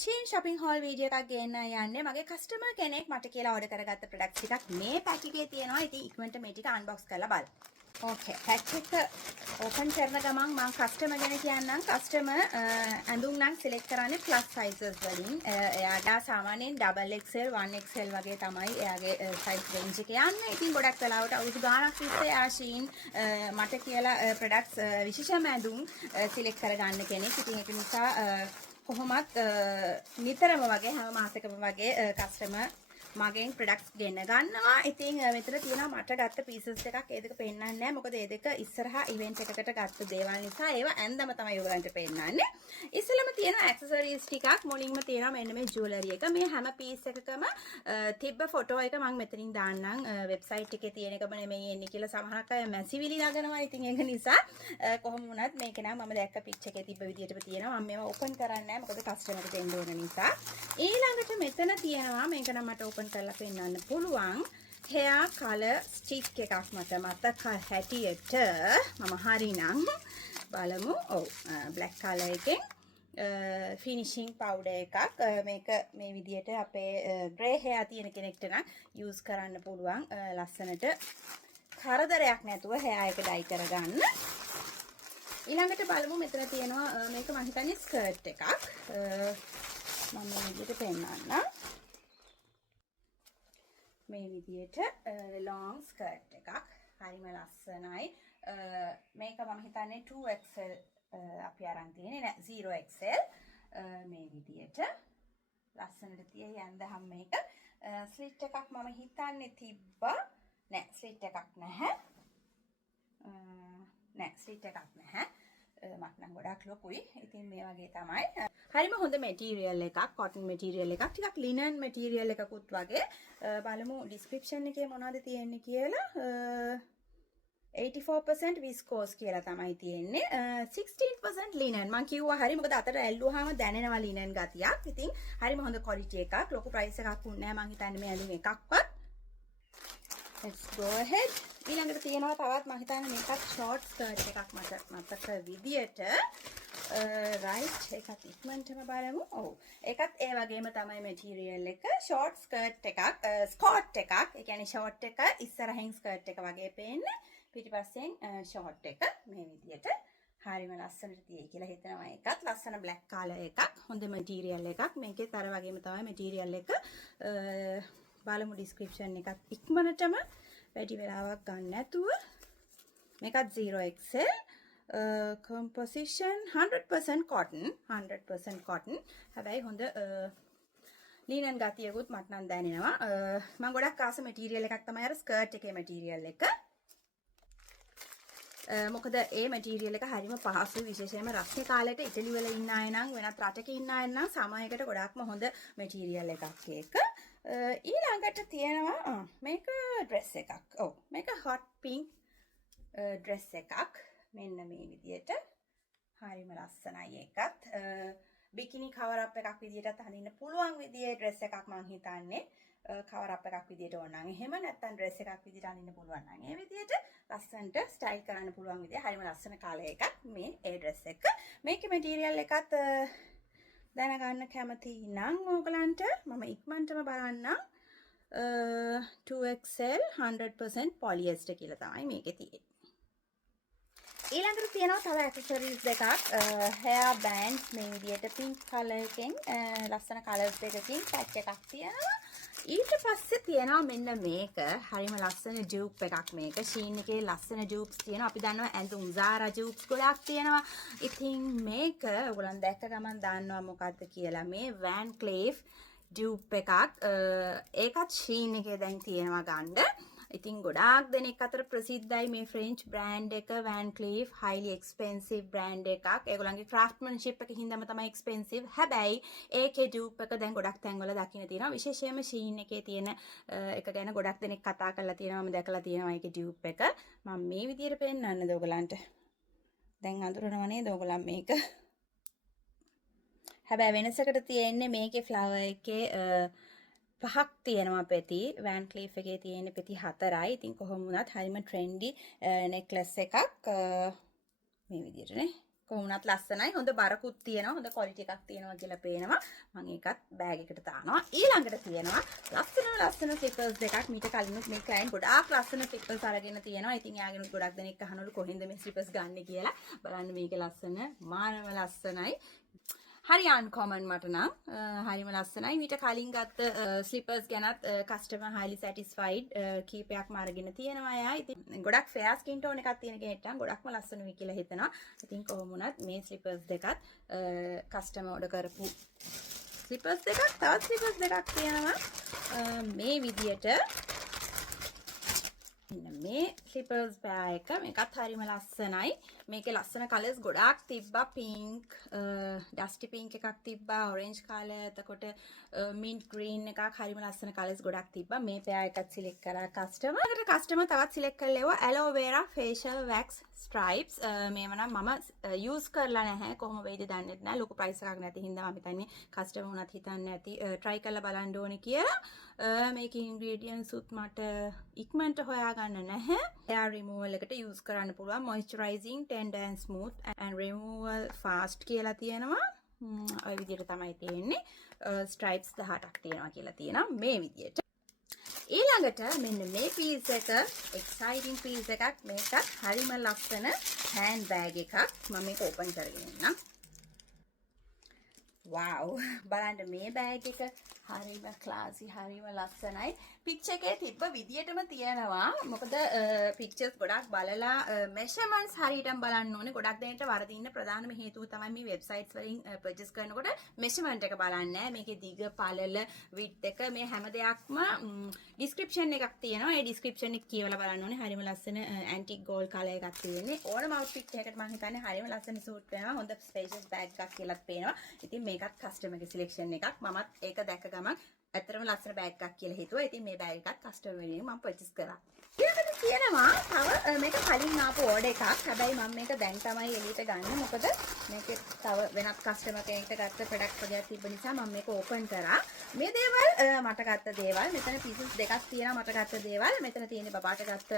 Shein shopping haul video එකක් ගෙන්න යන්නේ මගේ customer කෙනෙක් මට කියලා order කරගත්ත products ටිකක් මේ pack එකේ තියෙනවා. ඉතින් ඉක්මනට මේ ටික unbox කරලා බලන්න. Okay, pack එක open කරන ගමන් මම customer ගැන කියන්නම්. customer ඇඳුම් නම් select කරන්නේ plus sizes වලින්. එයාට සාමාන්‍යයෙන් double XL 1XL වගේ තමයි එයාගේ size range එක යන්නේ. ඉතින් ගොඩක් වෙලාවට අවුරුදු ගාණක් තිස්සේ එයා Shein මට කියලා products විශේෂම ඇඳුම් select කරගන්න කෙනෙක්. ඉතින් ඒක නිසා කොහොමත් නිතරම වගේ හැම මාසෙකම වගේ කස්ටමර් මගෙන් ප්‍රොඩක්ට්ස් ගෙන්න ගන්නවා. ඉතින් මෙතන තියෙනවා මට ගත්ත පීසස් දෙකක්. ඒ දෙක පෙන්නන්නේ නැහැ. මොකද ඒ දෙක ඉස්සරහා ඉවෙන්ට් එකකට ගත්ත දේවල් නිසා ඒවා ඇඳම තමයි ඔයගලන්ට පෙන්නන්නේ. ඉස්සෙල්ලම තියෙන ඇක්සසරිස් ටිකක් මුලින්ම තියෙනවා මෙන්න මේ ජුවලරි එක. මේ හැම පීස් එකකම තිබ්බ ෆොටෝ එක මම මෙතනින් දාන්නම්. වෙබ්සයිට් එකේ තියෙන එකම නෙමෙයි එන්නේ කියලා සමහරක් අය මැසිවිලි නගනවා. ඉතින් ඒක නිසා කොහොම වුණත් මේක නම් මම දැක්ක පිච් එකේ තිබ්බ විදිහටම තියෙනවා. මම මේවා ඕපන් කරන්නේ නැහැ. මොකද කස්ටමර්ට දෙන්න ඕන නිසා. ඊළඟට මෙතන තියෙනවා මේක නම් මට ඕපන් කරලා පෙන්නන්න පුළුවන් hair color stick එකක් මට මතක හැටියට මම හරිනම් බලමු. ඔව් black color එකෙන් finishing powder එකක්. මේක මේ විදිහට අපේ grey hair තියෙන කෙනෙක්ට නම් use කරන්න පුළුවන් ලස්සනට කරදරයක් නැතුව hair එක dye කරගන්න. ඊළඟට බලමු මෙතන තියෙනවා මේක මම හිතන්නේ skirt එකක්. මම මේ විදිහට පෙන්නන්නම්. මේ විදිහට long skirt එකක්. හරිම ලස්සනයි. මේක මම හිතන්නේ 2XL අපි අරන් තියෙන්නේ නෑ 0XL. මේ විදිහට ලස්සනට තියෙයි යන්දහම් මේක. ස්ලිට් එකක් මම හිතන්නේ තිබ්බා. නෑ ස්ලිට් එකක් නැහැ. නෑ ස්ලිට් එකක් නැහැ. මට නම් ගොඩක් ලොකුයි. ඉතින් මේ වගේ තමයි. හරිම හොඳ මැටීරියල් එකක්. cotton මැටීරියල් එකක්. ටිකක් linen මැටීරියල් එකකුත් වගේ. බලමු description එකේ මොනවද තියෙන්නේ කියලා. 84% viscose කියලා තමයි තියෙන්නේ. 16% linen. මම කිව්වා හරි මොකද අතට ඇල්ලුවාම දැනෙනවා linen ගතියක්. ඉතින් හරිම හොඳ quality එකක්. ලොකු price එකක් වුණ නෑ. මම හිතන්නේ මේ ඇඳුම් එකක්වත්. Let's go ahead. ඊළඟට තියෙනවා තවත් මම හිතන්නේ මේකත් short skirt එකක් මතක විදියට. right ඒකත් ඉක්මනටම බලමු. ඔව්. ඒකත් ඒ වගේම තමයි material එක. short skirt එකක්, skirt එකක්. ඒ කියන්නේ short එක ඉස්සරහින් skirt එක වගේ පේන්නේ. පිටිපස්සෙන් short එක මේ විදියට. හරිම ලස්සනට තියෙයි කියලා හිතනවා ඒකත්. ලස්සන black color එකක්. හොඳ material එකක්. මේකෙත් අර වගේම තමයි material එක. බලමු description එකත් ඉක්මනටම වැඩි වෙලාවක් ගන්න නැතුව. මේකත් 0XL composition 100% cotton 100% cotton. හැබැයි හොඳ linen ගතියකුත් මට නම් දැනෙනවා. මම ගොඩක් ආස material එකක් තමයි අර skirt එකේ material එක. මොකද ඒ මැටීරියල් එක හරිම පහසුයි. විශේෂයෙන්ම රස්නේ කාලේට ඉටලි වල ඉන්න අය නම් වෙනත් රටක ඉන්න අය නම් සමහරකට ගොඩක්ම හොඳ මැටීරියල් එකක් ඒක. ඊළඟට තියෙනවා මේක dress එකක්. ඔව් මේක hot pink dress එකක්. මෙන්න මේ විදියට. හරිම ලස්සනයි ඒකත්. bikini cover up එකක් විදියටත් අඳින්න පුළුවන් විදියේ dress එකක් මම හිතන්නේ. cover up එකක් විදියට ඕන නම් එහෙම නැත්නම් dress එකක් විදියට අඳින්න පුළුවන් නම් ඒ විදියට ලස්සනට ස්ටයිල් කරන්න පුළුවන් විදිය. හරිම ලස්සන කාලේ එකක් මේ ඒ dress එක. මේකේ material එකත් දැනගන්න කැමති නම් ඕගලන්ට මම ඉක්මනටම බලන්නම්. 2XL 100% polyester කියලා තමයි මේකේ තියෙන්නේ. ඊළඟට තියෙනවා තව accessories දෙකක්. hair bands මේ විදියට pink color එකෙන් ලස්සන colors දෙකකින් patch එකක් තියෙනවා. ඊට පස්සේ තියෙනවා මෙන්න මේක. හරිම ලස්සන dupe එකක් මේක. Shein එකේ ලස්සන dupes තියෙනවා. අපි දන්නවා ඇඳුම් Zara dupes ගොඩක් තියෙනවා. ඉතින් මේක ඔයගොල්ලන් දැක්ක ගමන් දන්නවා මොකද්ද කියලා. මේ Van Cleef dupe එකක්. ඒකත් Shein එකේ දැන් තියෙනවා ගන්න. ඉතින් ගොඩාක් දෙනෙක් අතර ප්‍රසිද්ධයි මේ French brand එක Van Cleef. highly expensive brand එකක්. ඒගොල්ලන්ගේ craftsmanship එක හින්දාම තමයි expensive. හැබැයි ඒකේ dupe එක දැන් ගොඩක් තැන්වල දකින්න තියෙනවා. විශේෂයෙන්ම Shein එකේ තියෙන එක ගැන ගොඩක් දෙනෙක් කතා කරලා තියෙනවා. මම දැකලා තියෙනවා ඒකේ dupe එක. මම මේ විදියට පෙන්නන්නද ඔයගලන්ට. දැන් අඳුරනව නේද ඔයගලන් මේක? හැබැයි වෙනසකට තියෙන්නේ මේකේ flower එකේ පහක් තියෙනවා පෙති. Van Cleef එකේ තියෙන පෙති 4යි. ඉතින් කොහොම වුණත් හරිම trendy necklace එකක්. මේ විදිහට නේ. කොහොමවත් ලස්සනයි. හොඳ බරකුත් තියෙනවා. හොඳ ක්වොලිටි එකක් තියෙනවා කියලා පේනවා. මම ඒකත් බෑග් එකට දානවා. ඊළඟට තියෙනවා ලස්සන ස්ලිපර්ස් දෙකක්. මීට කලිනුත් මේ ක්ලයන්ට් ගොඩාක් ලස්සන ස්ලිපර්ස් අරගෙන තියෙනවා. ඉතින් යාගෙනුත් ගොඩක් දෙනෙක් අහනවලු කොහෙන්ද මේ ස්ලිපර්ස් ගන්න කියලා. බලන්න මේකේ ලස්සන මානව ලස්සනයි. හරි අන්කොමන් මට නම් හරිම ලස්සනයි. මීට කලින් ගත්ත ස්ලිපර්ස් ගැනත් කස්ටමර් highly satisfied කීපයක්ම අරගෙන තියෙනවා අය. ඉතින් ගොඩක් fair skin tone එකක් තියෙන කෙනෙක්ට නම් ගොඩක්ම ලස්සනයි කියලා හිතනවා. ඉතින් කොහොම වුණත් මේ ස්ලිපර්ස් දෙකත් කස්ටමර් order කරපු ස්ලිපර්ස් දෙකක්. තවත් ස්ලිපර්ස් දෙකක් තියෙනවා මේ විදියට. මේ ස්ලිපර්ස් පෑ එක මේකත් හරිම ලස්සනයි. මේකේ ලස්සන කලර්ස් ගොඩාක් තිබ්බා. පින්ක්, ඩස්ටි පින්ක් එකක් තිබ්බා, ඔරෙන්ජ් කලර්, එතකොට මින්ට් ග්‍රීන් එකක් හරිම ලස්සන කලර්ස් ගොඩක් තිබ්බා. මේ පෑ එකත් සිලෙක්ට් කරා කස්ටමර්. ඒකට කස්ටමර් තවත් සිලෙක්ට් කරලා ඇලෝ වේරා ෆේෂියල් වැක්ස් ස්ට්‍රයිප්ස්. මේව නම් මම යූස් කරලා නැහැ. කොහොම වෙයිද දන්නේ නැහැ. ලොකු ප්‍රයිස් එකක් නැති හින්දා මම හිතන්නේ කස්ටමර් උනත් හිතන්නේ නැති try කරලා බලන්න ඕනේ කියලා. මේකේ ingredients උත් මට ඉක්මනට හොයාගන්න නැහැ. hair removal එකට use කරන්න පුළුවන්. moisturizing, tender and smooth and removal fast කියලා තියෙනවා. ඔය විදිහට තමයි තියෙන්නේ. stripes 18ක් තියෙනවා කියලා තියෙනවා මේ විදිහට. ඊළඟට මෙන්න මේ පීස් එක exciting පීස් එකක්. මේකත් හරිම ලස්සන hand bag එකක්. මම මේක open කරගෙන ඉන්නම්. wow බලන්න මේ බෑග් එක හරිම ක්ලාසි හරිම ලස්සනයි. පික්චර් එකේ තිබ්බ විදියටම තියෙනවා. මොකද පික්චර්ස් ගොඩක් බලලා මෙෂර්මන්ට්ස් හරියටම බලන්න ඕනේ. ගොඩක් දෙනෙක්ට වරදින්න ප්‍රධානම හේතුව තමයි මේ වෙබ්සයිට්ස් වලින් පර්චේස් කරනකොට මෙෂර්මන්ට් එක බලන්නේ නැහැ. මේකේ දිග පළල විඩ්ත් එක මේ හැම දෙයක්ම ඩිස්ක්‍රිප්ෂන් එකක් තියෙනවා. ඒ ඩිස්ක්‍රිප්ෂන් එක කියවලා බලන්න ඕනේ. හරිම ලස්සන ඇන්ටික් ගෝල්ඩ් කලර් එකක් තියෙන්නේ. ඕනම අවුට්ෆිට් එකකට මම හිතන්නේ හරිම ලස්සන සූට් වෙනවා. හොඳ ස්පේෂියස් බෑග් එකක් කියලාත් පේනවා. ඉතින් මේකත් කස්ටමර්ගේ සිලෙක්ෂන් එකක්. මමත් ඒක දැක්ක ගමන් ඇත්තටම ලස්සන බෑග් එකක් කියලා හිතුවා. ඉතින් මේ බෑග් එකත් කස්ටමර් වෙනුවෙන් මම පර්චේස් කරා. ඊළඟට තියෙනවා තව මේක කලින් ආපු ඕඩර් එකක්. හැබැයි මම මේක දැන් තමයි එළියට ගන්න. මොකද මේකේ තව වෙනත් කස්ටමර් කෙනෙක්ට ගත්ත ප්‍රොඩක්ට් වර්ගයක් තිබ්බ නිසා මම මේක ඕපන් කරා. මේ දේවල් මට ගත්ත දේවල්. මෙතන පීසස් දෙකක් තියෙනවා මට ගත්ත දේවල්. මෙතන තියෙන්නේ බබාට ගත්ත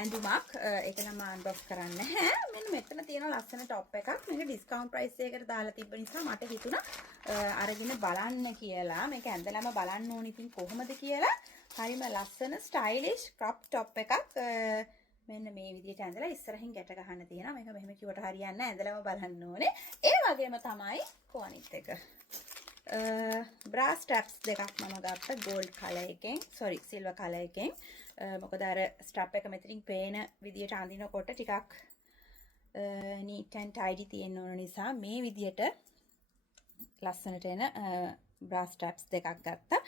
ඇඳුමක්. ඒක නම් මම අන්බොක්ස් කරන්නේ නැහැ. මෙන්න මෙතන තියෙන ලස්සන টොප් එකක්. මේක ඩිස්කවුන්ට් ප්‍රයිස් එකකට දාලා තිබ්බ නිසා මට හිතුණා අරගෙන බලන්න කියලා. මේක ඇඳලාම බලන්න ඕනි ඉතින් කොහොමද කියලා. හරිම ලස්සන ස්ටයිලිෂ් ක්‍රොප් টොප් එකක්. මෙන්න මේ විදිහට ඇඳලා ඉස්සරහින් ගැට ගහන්න තියෙනවා. මේක මෙහෙම කිව්වට හරියන්නේ නැහැ. ඇඳලාම බලන්න ඕනේ. ඒ වගේම තමයි කොනිත් එක. බ්‍රා ස්ට්‍රැප්ස් දෙකක් මම ගත්තා gold color එකෙන්. sorry silver color එකෙන්. මොකද අර ස්ට්‍රැප් එක මෙතනින් පේන විදිහට අඳිනකොට ටිකක් neat and tidy තියෙන්න ඕන නිසා මේ විදිහට ලස්සනට එන බ්‍රා ස්ට්‍රැප්ස් දෙකක් ගත්තා.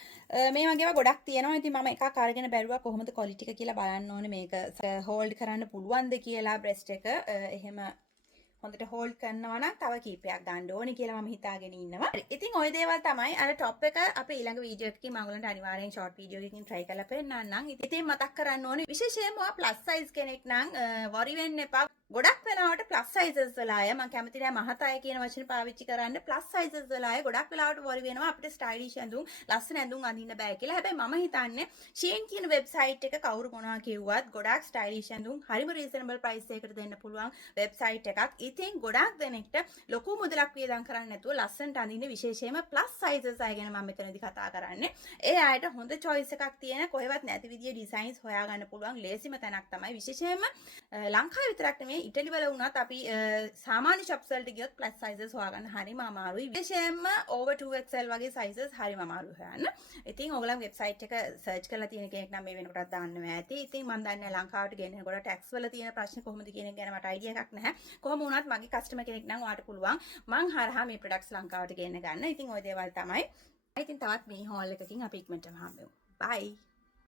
මේ වගේම ගොඩක් තියෙනවා. ඉතින් මම එකක් අරගෙන බැලුවා කොහොමද ක්වොලිටි එක කියලා බලන්න ඕනේ. මේක හෝල්ඩ් කරන්න පුළුවන්ද කියලා බ්‍රෙස්ට් එක. එහෙම හොඳට හෝල්ඩ් කරනවා නම් තව කීපයක් ගන්න ඕනේ කියලා මම හිතාගෙන ඉන්නවා. ඉතින් ওই දේවල් තමයි අර টොප් එක අපි ඊළඟ වීඩියෝ එකකින් මම ඔයගලන්ට අනිවාර්යෙන් ෂෝට් වීඩියෝ එකකින් try කරලා පෙන්නන්නම්. ඉතින් මතක් කරන්න ඕනේ විශේෂයෙන්ම ඔයා ප්ලස් සයිස් කෙනෙක් නම් worry වෙන්න එපා. ගොඩක් වෙලාවට ප්ලස් සයිසස් වල අය මම කැමති නෑ මහත අය කියන වචනේ පාවිච්චි කරන්න. ප්ලස් සයිසස් වල අය ගොඩක් වෙලාවට worry වෙනවා අපිට ස්ටයිලිෂ් ඇඳුම් ලස්සන ඇඳුම් අඳින්න බෑ කියලා. හැබැයි මම හිතන්නේ Shein කියන වෙබ්සයිට් එක කවුරු මොනවා කිව්වත් ගොඩක් ස්ටයිලිෂ් ඇඳුම් හරිම රීසනබල් ප්‍රයිස් එකකට දෙන්න පුළුවන් වෙබ්සයිට් එකක්. ඉතින් ගොඩක් දෙනෙක්ට ලොකු මුදලක් වියදම් කරන්න නැතුව ලස්සනට අඳින්න විශේෂයෙන්ම ප්ලස් සයිසස් අය ගැන මම මෙතනදී කතා කරන්නේ. ඒ අයට හොඳ choice එකක් තියෙන කොහෙවත් නැති විදිය ඩිසයින්ස් හොයාගන්න පුළුවන් ලේසිම තැනක් තමයි. විශේෂයෙන්ම ලංකාවේ විතරක් නෙමෙයි ඉටලි වල වුණත් අපි සාමාන්‍ය shops වලට ගියොත් plus sizes හොයාගන්න හරිම අමාරුයි. විශේෂයෙන්ම over 2XL වගේ sizes හරිම අමාරුයි හොයන්න. ඉතින් ඔයගොල්ලන් වෙබ්සයිට් එක search කරලා තියෙන කෙනෙක් නම් මේ වෙනකොටත් දාන්නම ඇති. ඉතින් මම දන්නේ ලංකාවට ගෙන්නනකොට tax වල තියෙන ප්‍රශ්න කොහොමද කියන එක ගැන මට idea එකක් නැහැ. කොහොම වුණත් මගේ customer කෙනෙක් නම් ඔයාලට පුළුවන් මං හරහා මේ products ලංකාවට ගෙන්න ගන්න. ඉතින් ওই දේවල් තමයි. ඉතින් තවත් මේ haul එකකින් අපි ඉක්මනටම හම්බෙමු. bye.